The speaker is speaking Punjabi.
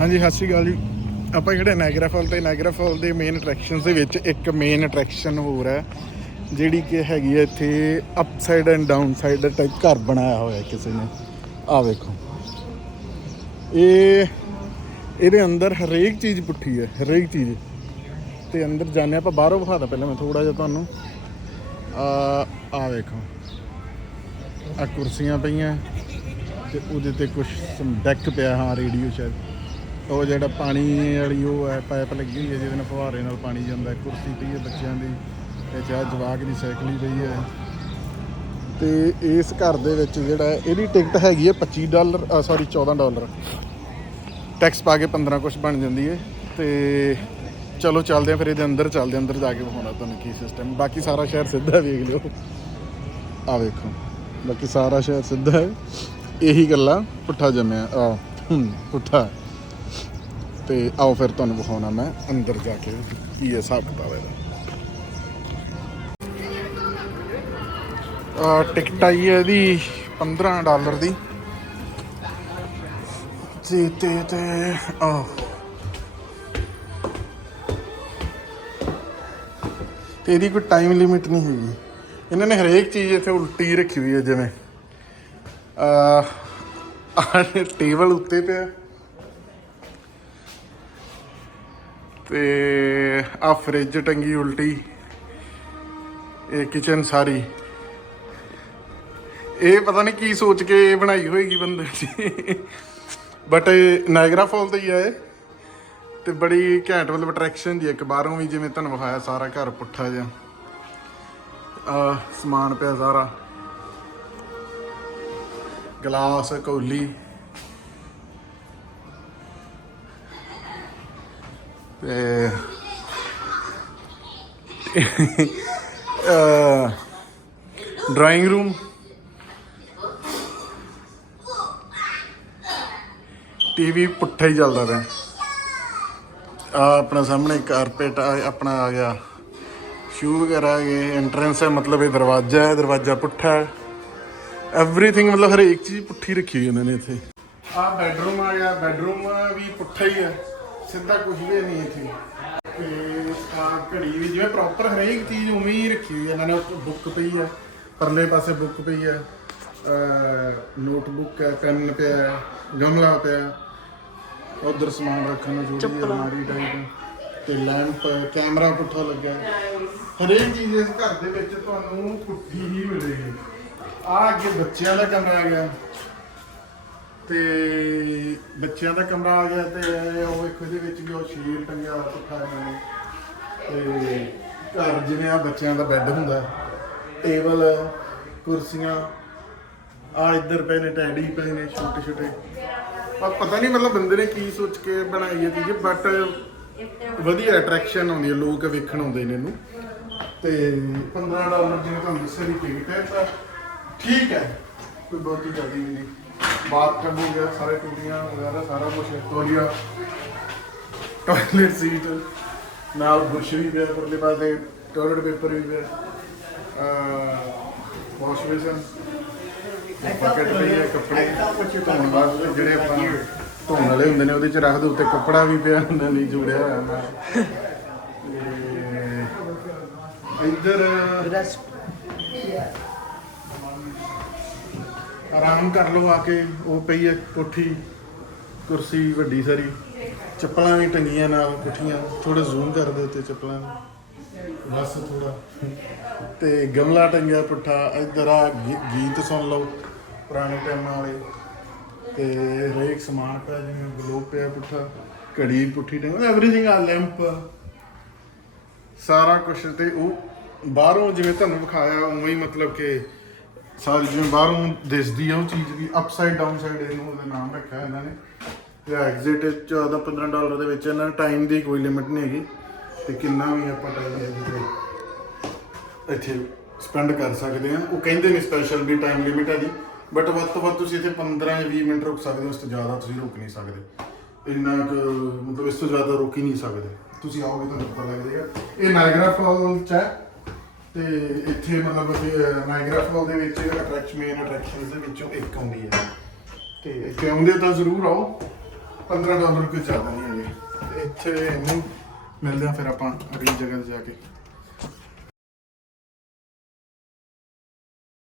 ਹਾਂਜੀ, ਸਤਿ ਸ਼੍ਰੀ ਅਕਾਲ ਜੀ। ਆਪਾਂ ਜਿਹੜੇ ਨਾਇਗਰਾ ਫਾਲ ਤੇ ਨਾਇਗਰਾ ਫਾਲ ਦੇ ਮੇਨ ਅਟਰੈਕਸ਼ਨਸ ਦੇ ਵਿੱਚ ਇੱਕ ਮੇਨ ਅਟਰੈਕਸ਼ਨ ਹੋਰ ਹੈ, ਜਿਹੜੀ ਕਿ ਹੈਗੀ ਹੈ ਇੱਥੇ upside and down side type ਘਰ ਬਣਾਇਆ ਹੋਇਆ ਕਿਸੇ ਨੇ। ਆ ਵੇਖੋ। ਇਹ ਇਹਦੇ ਅੰਦਰ ਹਰੇਕ ਚੀਜ਼ ਪੁੱਠੀ ਹੈ, ਹਰੇਕ ਚੀਜ਼। ਤੇ ਅੰਦਰ ਜਾਂਦੇ ਆਪਾਂ, ਬਾਹਰੋਂ ਵਿਖਾਦਾ ਪਹਿਲਾਂ ਮੈਂ ਥੋੜਾ ਜਿਹਾ ਤੁਹਾਨੂੰ। ਆ ਆ ਵੇਖੋ। ਆ ਕੁਰਸੀਆਂ ਪਈਆਂ, ਤੇ ਉਹਦੇ ਤੇ ਕੁਝ ਡੈਕ ਪਿਆ, ਹਾਂ ਰੇਡੀਓ ਸ਼ਾਇਦ। ਉਹ ਜਿਹੜਾ ਪਾਣੀ ਵਾਲੀ ਉਹ ਹੈ ਪਾਈਪ ਲੱਗੀ ਹੋਈ ਹੈ ਜਿਹਦੇ ਨਾਲ ਫੁਹਾਰੇ ਨਾਲ ਪਾਣੀ ਜਾਂਦਾ ਹੈ। ਕੁਰਸੀ ਪਈ ਹੈ ਬੱਚਿਆਂ ਦੀ ਤੇ ਚਾਹ ਜਵਾਕ ਦੀ ਸਾਈਕਲ ਹੀ ਪਈ ਹੈ। ਤੇ ਇਸ ਘਰ ਦੇ ਵਿੱਚ ਜਿਹੜਾ ਇਹਦੀ ਟਿਕਟ ਹੈਗੀ ਹੈ 25 ਡਾਲਰ ਸੌਰੀ 14 ਡਾਲਰ। ਟੈਕਸ ਪਾ ਕੇ 15 ਕੁਛ ਬਣ ਜਾਂਦੀ ਹੈ ਤੇ ਚਲੋ ਚੱਲਦੇ ਆ ਫਿਰ ਇਹਦੇ ਅੰਦਰ ਚੱਲਦੇ ਹਾਂ, ਅੰਦਰ ਜਾ ਕੇ ਵਿਖਾਉਣਾ ਤੁਹਾਨੂੰ ਕੀ ਸਿਸਟਮ ਬਾਕੀ ਸਾਰਾ ਸ਼ਹਿਰ ਸਿੱਧਾ ਵੇਖ ਲਿਓ। ਆ ਵੇਖੋ ਬਾਕੀ ਸਾਰਾ ਸ਼ਹਿਰ ਸਿੱਧਾ ਹੈ। ਇਹੀ ਗੱਲਾਂ ਪੁੱਠਾ ਜੰਮਿਆ ਆ ਪੁੱਠਾ। ਤੇ ਆਓ ਫਿਰ ਤੁਹਾਨੂੰ ਵਿਖਾਉਣਾ ਮੈਂ ਅੰਦਰ ਜਾ ਕੇ ਕੀ ਹੈ ਹਿਸਾਬ ਕਿਤਾਬ ਇਹਦਾ। ਆ ਟਿਕਟ ਆਈ ਹੈ ਇਹਦੀ 15 ਡਾਲਰ ਦੀ। ਜੀ ਤੇ ਤੇ, ਆ। ਤੇ ਇਹਦੀ ਕੋਈ ਟਾਈਮ ਲਿਮਿਟ ਨਹੀਂ ਹੈਗੀ। ਇਹਨਾਂ ਨੇ ਹਰੇਕ ਚੀਜ਼ ਇੱਥੇ ਉਲਟੀ ਰੱਖੀ ਹੋਈ ਹੈ, ਜਿਵੇਂ, ਆ ਟੇਬਲ ਉੱਤੇ ਪਿਆ। ਤੇ ਆ ਫ੍ਰਿਜ ਟੰਗੀ ਉਲਟੀ, ਇਹ ਕਿਚਨ ਸਾਰੀ। ਇਹ ਪਤਾ ਨਹੀਂ ਕੀ ਸੋਚ ਕੇ ਬਣਾਈ ਹੋਏਗੀ ਬੰਦੇ ਨੇ ਬਟ ਨਾਇਗਰਾ ਫਾਲ ਤੇ ਹੀ ਆ ਇਹ। ਤੇ ਬੜੀ ਘੈਂਟ ਮਤਲਬ ਅਟਰੈਕਸ਼ਨ ਜੀ ਇੱਕ। ਬਾਹਰੋਂ ਵੀ ਜਿਵੇਂ ਤੁਹਾਨੂੰ ਵਿਖਾਇਆ, ਸਾਰਾ ਘਰ ਪੁੱਠਾ ਜਿਹਾ। ਆ ਸਮਾਨ ਪਿਆ ਸਾਰਾ। ਗਲਾਸ, ਕੌਲੀ। ਡਰਾਇੰਗ ਰੂਮ ਟੀਵੀ ਪੁੱਠਾ ਹੀ ਚੱਲਦਾ ਰਿਹਾ ਆ ਆਪਣਾ ਸਾਹਮਣੇ ਕਾਰਪੇਟ ਆਪਣਾ ਆ ਗਿਆ। ਸ਼ੂ ਵਗੈਰਾ ਆ ਗਏ। ਐਂਟਰੈਂਸ ਹੈ, ਮਤਲਬ ਇਹ ਦਰਵਾਜ਼ਾ ਹੈ, ਦਰਵਾਜ਼ਾ ਪੁੱਠਾ ਹੈ। ਐਵਰੀਥਿੰਗ ਮਤਲਬ ਹਰੇਕ ਚੀਜ਼ ਪੁੱਠੀ ਰੱਖੀ ਹੋਈ ਉਹਨਾਂ ਨੇ ਇੱਥੇ। ਆ ਬੈਡਰੂਮ ਆ ਗਿਆ। ਬੈਡਰੂਮ ਵੀ ਪੁੱਠਾ ਹੀ ਹੈ। ਸਿੱਧਾ ਕੁਝ ਵੀ ਨਹੀਂ ਇੱਥੇ। ਤੇ ਆ ਘੜੀ ਵੀ ਜਿਵੇਂ ਪ੍ਰੋਪਰ ਹਰੇਕ ਚੀਜ਼ ਉਵੇਂ ਹੀ ਰੱਖੀ ਹੋਈ ਹੈ। ਇਹਨਾਂ ਨੇ ਬੁੱਕ ਪਈ ਹੈ ਪਰਲੇ ਪਾਸੇ ਬੁੱਕ ਪਈ ਹੈ ਨੋਟਬੁੱਕ ਹੈ ਪੈਨ ਪਿਆ ਹੈ, ਗਮਲਾ ਪਿਆ ਉਧਰ ਸਮਾਨ ਰੱਖਣ ਨੂੰ ਜੋੜੀ ਅਲਮਾਰੀ ਟਾਈਪ ਤੇ ਲੈਂਪ ਕੈਮਰਾ ਪੁੱਠਾ ਲੱਗਾ ਹੈ। ਹਰੇਕ ਚੀਜ਼ ਇਸ ਘਰ ਦੇ ਵਿੱਚ ਤੁਹਾਨੂੰ ਪੁੱਠੀ ਹੀ ਮਿਲੇਗੀ। ਆ ਅੱਗੇ ਬੱਚਿਆਂ ਦਾ ਕਮਰਾ ਆ ਗਿਆ। ਤੇ ਬੱਚਿਆਂ ਦਾ ਕਮਰਾ ਆ ਗਿਆ ਤੇ ਉਹ ਵੇਖੋ ਇਹਦੇ ਵਿੱਚ ਵੀ ਉਹ ਸ਼ੀਰ ਟੰਗਿਆ ਹੋਇਆ ਪੁੱਠਾ ਇਹਨਾਂ ਨੇ। ਤੇ ਘਰ ਜਿਵੇਂ ਆ ਬੱਚਿਆਂ ਦਾ ਬੈੱਡ ਹੁੰਦਾ, ਟੇਬਲ, ਕੁਰਸੀਆਂ, ਆ ਇੱਧਰ ਪਏ ਨੇ, ਟੈਡੀ ਪਏ ਨੇ ਛੋਟੇ ਛੋਟੇ। ਪਰ ਪਤਾ ਨਹੀਂ ਮਤਲਬ ਬੰਦੇ ਨੇ ਕੀ ਸੋਚ ਕੇ ਬਣਾਈ ਹੈ ਚੀਜ਼ ਬਟ ਵਧੀਆ ਅਟਰੈਕਸ਼ਨ ਆਉਂਦੀ ਹੈ, ਲੋਕ ਵੇਖਣ ਆਉਂਦੇ ਨੇ ਇਹਨੂੰ। ਤੇ 15 ਡਾਲਰ ਜਿਵੇਂ ਤੁਹਾਨੂੰ ਦੱਸਿਆ ਦੀ ਟਿਕਟ ਹੈ, ਤਾਂ ਠੀਕ ਹੈ, ਕੋਈ ਬਹੁਤੀ ਜ਼ਿਆਦਾ ਵੀ ਨਹੀਂ। ਬਾਤ ਟਬ ਹੋ ਗਿਆ ਸਾਰੇ ਟੂਟੀਆਂ ਵਗੈਰਾ ਸਾਰਾ ਕੁਝ ਤੋਲੀਆ ਟਾਇਲਟ ਸੀਟ ਨਾਲ ਬੁਰਸ਼ ਵੀ ਪਿਆ ਪਰਲੇ ਪਾਸੇ ਟਾਇਲਟ ਪੇਪਰ ਵੀ ਪਿਆ ਵਾਸ਼ ਬੇਸਨ ਬਕਟ ਪਈ ਹੈ ਕੱਪੜੇ ਧੋਣ ਵਾਸਤੇ ਜਿਹੜੇ ਆਪਾਂ ਧੋਣ ਵਾਲੇ ਹੁੰਦੇ ਨੇ ਉਹਦੇ ਚ ਰੱਖ ਦੋ ਉੱਤੇ ਕੱਪੜਾ ਵੀ ਪਿਆ ਹੁੰਦਾ ਨਹੀਂ ਜੁੜਿਆ ਹੋਇਆ ਤੇ ਇੱਧਰ ਆਰਾਮ ਕਰ ਲਓ ਆ ਕੇ, ਉਹ ਪਈ ਹੈ ਕੋਠੀ, ਕੁਰਸੀ ਵੱਡੀ ਸਾਰੀ। ਚੱਪਲਾਂ ਵੀ ਟੰਗੀਆਂ ਨਾਲ ਪੁੱਠੀਆਂ ਥੋੜਾ ਜ਼ੂਮ ਕਰ ਦੇ ਉੱਤੇ ਚੱਪਲਾਂ ਨੂੰ। ਬਸ ਥੋੜਾ ਤੇ ਗਮਲਾ ਟੰਗਿਆ ਪੁੱਠਾ, ਇੱਧਰ ਆ ਗੀ- ਗੀਤ ਸੁਣ ਲਓ, ਪੁਰਾਣੇ ਟਾਈਮਾਂ ਵਾਲੇ। ਤੇ ਹਰੇਕ ਸਮਾਨ ਪਿਆ ਜਿਵੇਂ ਗਲੋਬ ਪਿਆ ਪੁੱਠਾ, ਘੜੀ ਪੁੱਠੀ ਟੰਗੀ ਐਵਰੀਥਿੰਗ ਆ, ਲੈਂਪ। ਸਾਰਾ ਕੁਝ ਤੇ ਉਹ ਬਾਹਰੋਂ ਜਿਵੇਂ ਤੁਹਾਨੂੰ ਵਿਖਾਇਆ, ਉਵੇਂ ਹੀ ਮਤਲਬ ਕਿ ਸਾਰੀ ਜਿਵੇਂ ਬਾਹਰੋਂ ਦਿਸਦੀ ਆ ਉਹ ਚੀਜ਼ ਵੀ ਅਪਸਾਈਡ ਡਾਊਨ ਸਾਈਡ ਇਹਨੂੰ ਉਹਦਾ ਨਾਮ ਰੱਖਿਆ ਇਹਨਾਂ ਨੇ। ਤੇ ਐਗਜ਼ਿਟ 14 15 ਡਾਲਰ ਦੇ ਵਿੱਚ ਇਹਨਾਂ ਟਾਈਮ ਦੀ ਕੋਈ ਲਿਮਿਟ ਨਹੀਂ ਹੈਗੀ। ਤੇ ਕਿੰਨਾ ਵੀ ਆਪਾਂ ਟਾਈਮ ਇਹਦੇ ਇੱਥੇ ਸਪੈਂਡ ਕਰ ਸਕਦੇ ਆ ਉਹ ਕਹਿੰਦੇ ਨੇ ਸਪੈਸ਼ਲ ਵੀ ਟਾਈਮ ਲਿਮਿਟ ਹੈ ਦੀ ਬਟ ਵੱਧ ਤੋਂ ਵੱਧ ਤੁਸੀਂ ਇੱਥੇ 15 ਜਾਂ 20 ਮਿੰਟ ਰੁਕ ਸਕਦੇ ਹੋ, ਇਸ ਤੋਂ ਜ਼ਿਆਦਾ ਤੁਸੀਂ ਰੁਕ ਨਹੀਂ ਸਕਦੇ। ਇੰਨਾ ਕੁ ਮਤਲਬ ਇਸ ਤੋਂ ਜ਼ਿਆਦਾ ਰੁਕ ਹੀ ਨਹੀਂ ਸਕਦੇ। ਤੁਸੀਂ ਆਓਗੇ ਤੁਹਾਨੂੰ ਪਤਾ ਲੱਗ ਜਾਏਗਾ। ਇਹ ਨਾਇਗਰਾ ਫਾਲ ਚ ਹੈ। ਤੇ ਇੱਥੇ ਮਤਲਬ ਕਿ ਨਾਇਗਰਾ ਫਾਲ ਦੇ ਵਿੱਚ ਅਟਰੈਕਸ਼ਨ ਮੇਨ ਅਟਰੈਕਸ਼ਨਸ ਦੇ ਵਿੱਚੋਂ ਇੱਕ ਆਉਂਦੀ ਹੈ। ਤੇ ਇੱਥੇ ਆਉਂਦੇ ਤਾਂ ਜ਼ਰੂਰ ਆਓ 15 ਡਾਲਰ ਕੋਈ ਜ਼ਿਆਦਾ ਨਹੀਂ ਹੈਗੇ। ਇੱਥੇ ਇਹਨੂੰ ਮਿਲਦੇ ਆ ਫਿਰ ਆਪਾਂ ਅਗਲੀ ਜਗ੍ਹਾ ਤੇ ਜਾ ਕੇ।